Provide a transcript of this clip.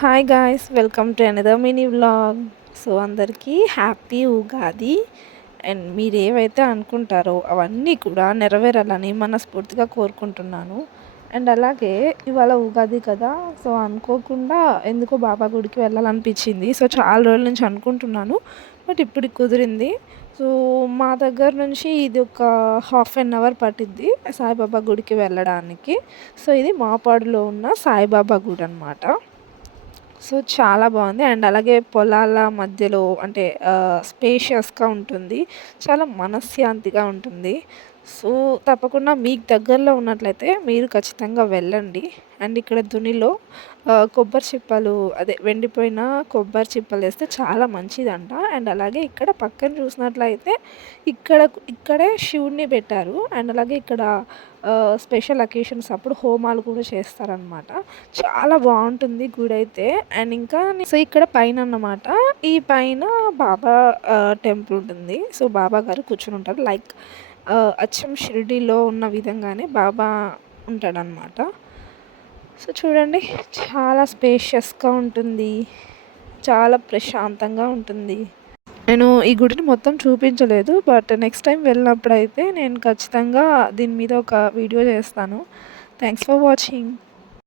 Hi guys, welcome to another mini vlog. So అందరికీ happy Ugadi. And మీరు ఏవైతే అనుకుంటారో అవన్నీ కూడా నెరవేరాలని మనస్ఫూర్తిగా కోరుకుంటున్నాను. అండ్ అలాగే ఇవాళ ఉగాది కదా, సో అనుకోకుండా ఎందుకో బాబా గుడికి వెళ్ళాలనిపించింది. సో చాలా రోజుల నుంచి అనుకుంటున్నాను, బట్ ఇప్పుడు కుదిరింది. సో మా దగ్గర నుంచి ఇది ఒక హాఫ్ అన్ అవర్ పట్టిద్ది సాయిబాబా గుడికి వెళ్ళడానికి. సో ఇది మాపాడులో ఉన్న సాయిబాబా గుడి అనమాట. సో చాలా బాగుంది. అండ్ అలాగే పొలాల మధ్యలో అంటే స్పేషియస్‌గా ఉంటుంది. చాలా మనశ్శాంతిగా ఉంటుంది. సో తప్పకుండా మీకు దగ్గరలో ఉన్నట్లయితే మీరు ఖచ్చితంగా వెళ్ళండి. అండ్ ఇక్కడ దునిలో కొబ్బరి చిప్పలు, అదే వెండిపోయిన కొబ్బరి చిప్పలేస్తే చాలా మంచిదంట. అండ్ అలాగే ఇక్కడ పక్కన చూసినట్లయితే ఇక్కడ ఇక్కడే శివుడిని పెట్టారు. అండ్ అలాగే ఇక్కడ స్పెషల్ అకేషన్స్ అప్పుడు హోమాలు కూడా చేస్తారనమాట. చాలా బాగుంటుంది గుడైతే. అండ్ ఇంకా సో ఇక్కడ పైన అన్నమాట, ఈ పైన బాబా టెంపుల్ ఉంటుంది. సో బాబా గారు కూర్చొని ఉంటారు. లైక్ అచ్చం షిరిడీలో ఉన్న విధంగానే బాబా ఉంటాడనమాట. సో చూడండి, చాలా స్పేషియస్‌గా ఉంటుంది. చాలా ప్రశాంతంగా ఉంటుంది. నేను ఈ గుడిని మొత్తం చూపించలేదు, బట్ నెక్స్ట్ టైం వెళ్ళినప్పుడైతే నేను ఖచ్చితంగా దీని మీద ఒక వీడియో చేస్తాను. Thanks for watching.